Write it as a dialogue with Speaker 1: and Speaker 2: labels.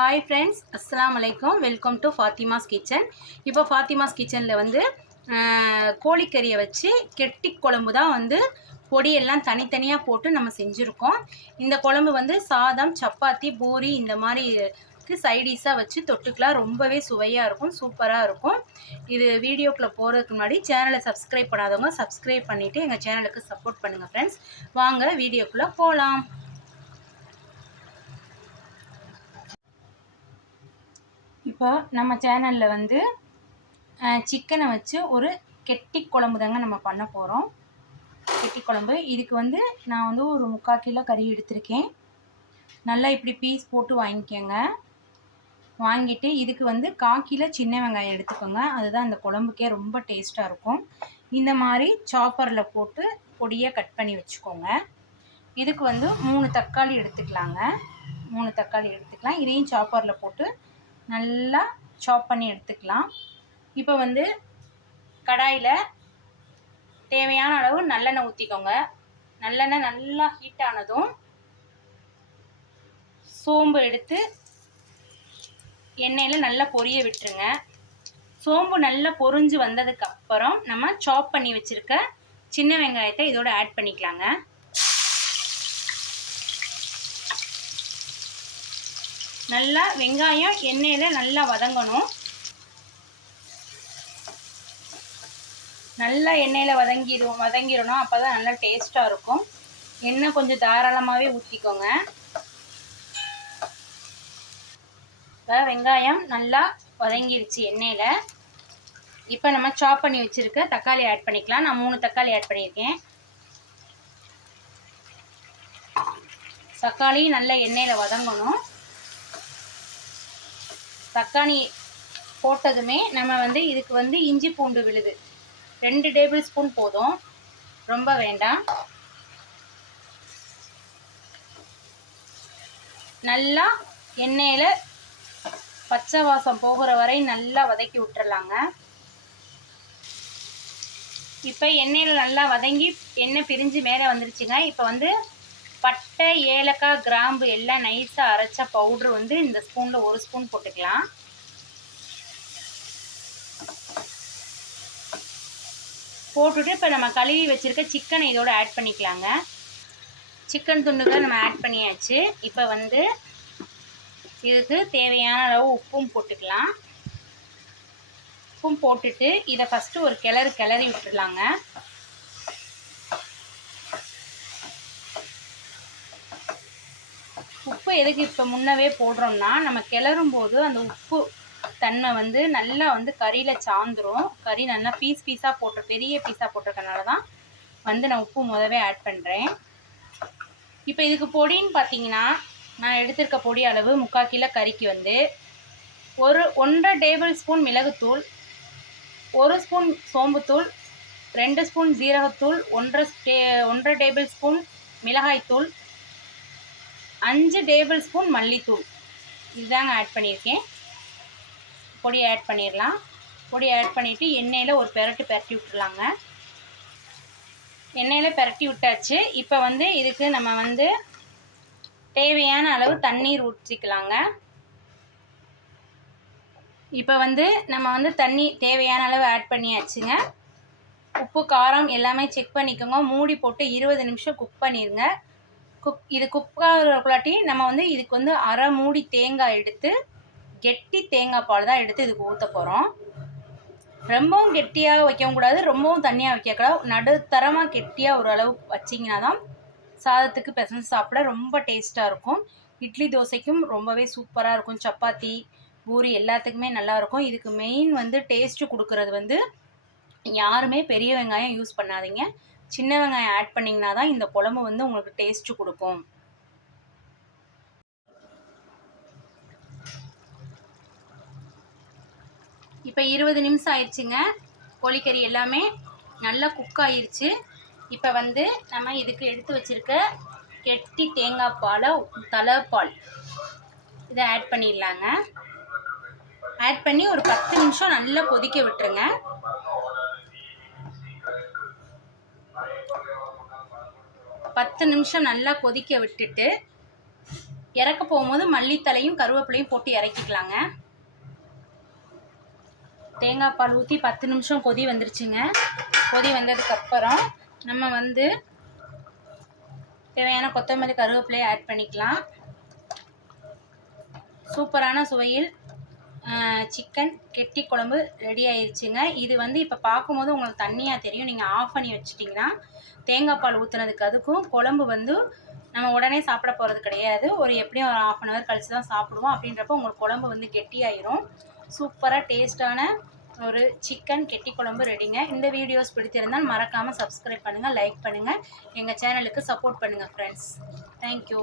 Speaker 1: Hi friends அஸ்லாம் வலைக்கம் welcome to Fathima's kitchen இப்போ ஃபாத்திமாஸ் கிச்சனில் வந்து கோழிக்கறியை வச்சு கெட்டி குழம்பு தான் வந்து பொடியெல்லாம் தனித்தனியாக போட்டு நம்ம செஞ்சுருக்கோம். இந்த குழம்பு வந்து சாதம் சப்பாத்தி பூரி இந்த மாதிரி சைடிஷாக வச்சு தொட்டுக்கலாம். ரொம்பவே சுவையாக இருக்கும் சூப்பராக இருக்கும். இது வீடியோக்குள்ளே போகிறதுக்கு முன்னாடி சேனலை சப்ஸ்கிரைப் பண்ணாதவங்க சப்ஸ்கிரைப் பண்ணிவிட்டு எங்கள் சேனலுக்கு சப்போர்ட் பண்ணுங்கள் ஃப்ரெண்ட்ஸ் வாங்க வீடியோக்குள்ளே போகலாம் இப்போ நம்ம சேனலில் வந்து சிக்கனை வச்சு ஒரு கெட்டி குழம்பு தாங்க நம்ம பண்ண போகிறோம் கெட்டி குழம்பு. இதுக்கு வந்து நான் வந்து ஒரு முக்கால் கிலோ கறி எடுத்திருக்கேன். நல்லா இப்படி பீஸ் போட்டு வாங்கிக்கோங்க. வாங்கிட்டு இதுக்கு வந்து கால் கிலோ சின்ன வெங்காயம் எடுத்துக்கோங்க. அதுதான் இந்த குழம்புக்கே ரொம்ப டேஸ்ட்டாக இருக்கும். இந்த மாதிரி சாப்பரில் போட்டு பொடியாக கட் பண்ணி வச்சுக்கோங்க. இதுக்கு வந்து மூணு தக்காளி எடுத்துக்கலாங்க. மூணு தக்காளி எடுத்துக்கலாம். இதையும் சாப்பரில் போட்டு நல்லா சாப் பண்ணி எடுத்துக்கலாம். இப்போ வந்து கடாயில் தேவையான அளவு நல்லெண்ணெய் ஊற்றிக்கோங்க நல்லெண்ணெய் நல்லா ஹீட் ஆனதும் சோம்பு எடுத்து எண்ணெயில் நல்லா பொரிய விட்டுருங்க. சோம்பு நல்லா பொரிஞ்சு வந்ததுக்கு அப்புறம் நம்ம சாப் பண்ணி வச்சுருக்க சின்ன வெங்காயத்தை இதோட ஆட் பண்ணிக்கலாங்க. நல்லா வெங்காயம் எண்ணெயில் நல்லா வதங்கணும். நல்லா எண்ணெயில் வதங்கிடும் வதங்கிடணும் அப்போ தான் நல்லா டேஸ்ட்டாக இருக்கும். எண்ணெய் கொஞ்சம் தாராளமாகவே ஊற்றிக்கோங்க இப்போ வெங்காயம் நல்லா வதங்கிருச்சு எண்ணெயில். இப்போ நம்ம சாப் பண்ணி வச்சுருக்க தக்காளி ஆட் பண்ணிக்கலாம். நான் மூணு தக்காளி ஆட் பண்ணியிருக்கேன். தக்காளி நல்லா எண்ணெயில் வதங்கணும். தக்காளி போட்டதுமே நம்ம வந்து இதுக்கு வந்து இஞ்சி பூண்டு விழுது. ரெண்டு டேபிள் ஸ்பூன் போதும். ரொம்ப வேண்டாம். நல்லா எண்ணெயில் பச்சை வாசம் போகிற வரை நல்லா வதக்கி விட்டுறலாங்க. இப்போ எண்ணெயில் நல்லா வதங்கி எண்ணெய் பிரிஞ்சு மேலே வந்துருச்சுங்க. இப்போ வந்து பட்டை ஏலக்காய் கிராம்பு எல்லாம் நைஸாக அரைச்ச பவுட்ரு வந்து இந்த ஸ்பூனில் ஒரு ஸ்பூன் போட்டுக்கலாம். போட்டுட்டு இப்போ நம்ம கழுவி வச்சுருக்க சிக்கனை இதோட ஆட் பண்ணிக்கலாங்க. சிக்கன் துண்டுகளை நம்ம ஆட் பண்ணியாச்சு. இப்போ வந்து இதுக்கு தேவையான அளவு உப்பும் போட்டுக்கலாம். உப்பும் போட்டுட்டு இதை ஃபஸ்ட்டு ஒரு கிளறு கிளறி விட்டுடலாங்க. உப்பு எதுக்கு இப்போ முன்னவே போடுறோம்னா நம்ம கிளறும் போது அந்த உப்பு தன்மை வந்து நல்லா வந்து கறியில் சாந்துரும். கறி நல்லா பீஸ் பீஸாக போட்டு பெரிய பீஸாக போட்டிருக்கனால தான் வந்து நான் உப்பு முதவே ஆட் பண்ணுறேன் இப்போ இதுக்கு பொடின்னு பார்த்தீங்கன்னா நான் எடுத்திருக்க பொடி அளவு முக்கால் கிலோ கறிக்கு வந்து ஒரு ஒன்றரை டேபிள் ஸ்பூன் மிளகுத்தூள் ஒரு ஸ்பூன் சோம்புத்தூள் ரெண்டு ஸ்பூன் ஜீரகத்தூள் ஒன்றரை ஒன்றரை டேபிள் ஸ்பூன் மிளகாய்த்தூள் அஞ்சு டேபிள் ஸ்பூன் மல்லித்தூள். இதுதாங்க ஆட் பண்ணியிருக்கேன். பொடி ஆட் பண்ணிடலாம். பொடி ஆட் பண்ணிவிட்டு எண்ணெயில் ஒரு பெரட்டு பெரட்டி விட்டுலாங்க எண்ணெயில் பெரட்டி விட்டாச்சு. இப்போ வந்து இதுக்கு நம்ம வந்து தேவையான அளவு தண்ணீர் ஊற்றிக்கலாங்க. இப்போ வந்து நம்ம வந்து தண்ணி தேவையான அளவு ஆட் பண்ணியாச்சுங்க. உப்பு காரம் எல்லாமே செக் பண்ணிக்கோங்க. மூடி போட்டு இருபது நிமிஷம் குக் பண்ணிடுங்க குக் இது குக்காகுறக்குள்ளாட்டி நம்ம வந்து இதுக்கு வந்து அரை மூடி தேங்காய் எடுத்து கெட்டி தேங்காய் பால் தான் எடுத்து இதுக்கு ஊற்ற போகிறோம் ரொம்பவும் கெட்டியாக வைக்கவும் கூடாது ரொம்பவும் தண்ணியாக வைக்கக்கூடாது. நடுத்தரமாக கெட்டியாக ஓரளவு வச்சிங்கன்னா தான் சாதத்துக்கு பிசைஞ்சு சாப்பிட ரொம்ப டேஸ்ட்டாக இருக்கும். இட்லி தோசைக்கும் ரொம்பவே சூப்பராக இருக்கும். சப்பாத்தி பூரி எல்லாத்துக்குமே நல்லாயிருக்கும் இதுக்கு மெயின் வந்து டேஸ்ட்டு கொடுக்கறது வந்து யாருமே பெரிய வெங்காயம் யூஸ் பண்ணாதீங்க. சின்ன வெங்காயம் ஆட் பண்ணிங்கன்னா தான் இந்த குழம்பு வந்து உங்களுக்கு டேஸ்ட்டு கொடுக்கும். இப்போ இருபது நிமிஷம் ஆயிடுச்சுங்க. கோழிக்கறி எல்லாமே நல்லா குக் ஆயிடுச்சு இப்போ வந்து நம்ம இதுக்கு எடுத்து வச்சிருக்க கெட்டி தேங்காய் பாலை தலைப்பால். இதை ஆட் பண்ணிடலாங்க. ஆட் பண்ணி ஒரு பத்து நிமிஷம் நல்லா கொதிக்க விட்டுருங்க. பத்து நிமிஷம் நல்லா கொதிக்க விட்டுட்டு இறக்க போகும்போது மல்லித்தலையும் கருவேப்பிலையும் போட்டு இறக்கிக்கலாங்க. தேங்காய் பால் ஊற்றி பத்து நிமிஷம் கொதி வந்துருச்சுங்க. கொதி வந்ததுக்கப்புறம் நம்ம வந்து தேவையான கொத்தமல்லி கருவேப்பிலையை ஆட் பண்ணிக்கலாம். சூப்பரான சுவையில் சிக்கன் கெட்டி குழம்பு ரெடி ஆயிடுச்சுங்க இது வந்து இப்போ பார்க்கும்போது உங்களுக்கு தண்ணியாக தெரியும். நீங்கள் ஆஃப் பண்ணி வச்சிட்டிங்கன்னா தேங்காய் பால் ஊற்றுனதுக்கு அதுக்கும் குழம்பு வந்து நம்ம உடனே சாப்பிட போகிறது கிடையாது. ஒரு எப்படியும் ஒரு ஆஃப் அன் ஹவர் கழித்து தான் சாப்பிடுவோம். அப்படின்றப்போ உங்களுக்கு குழம்பு வந்து கெட்டியாயிரும் சூப்பராக டேஸ்டான ஒரு சிக்கன் கெட்டி குழம்பு ரெடிங்க இந்த வீடியோஸ் பிடித்திருந்தால் மறக்காமல் சப்ஸ்கிரைப் பண்ணுங்கள் லைக் பண்ணுங்கள் எங்கள் சேனலுக்கு சப்போர்ட் பண்ணுங்கள் ஃப்ரெண்ட்ஸ் தேங்க்யூ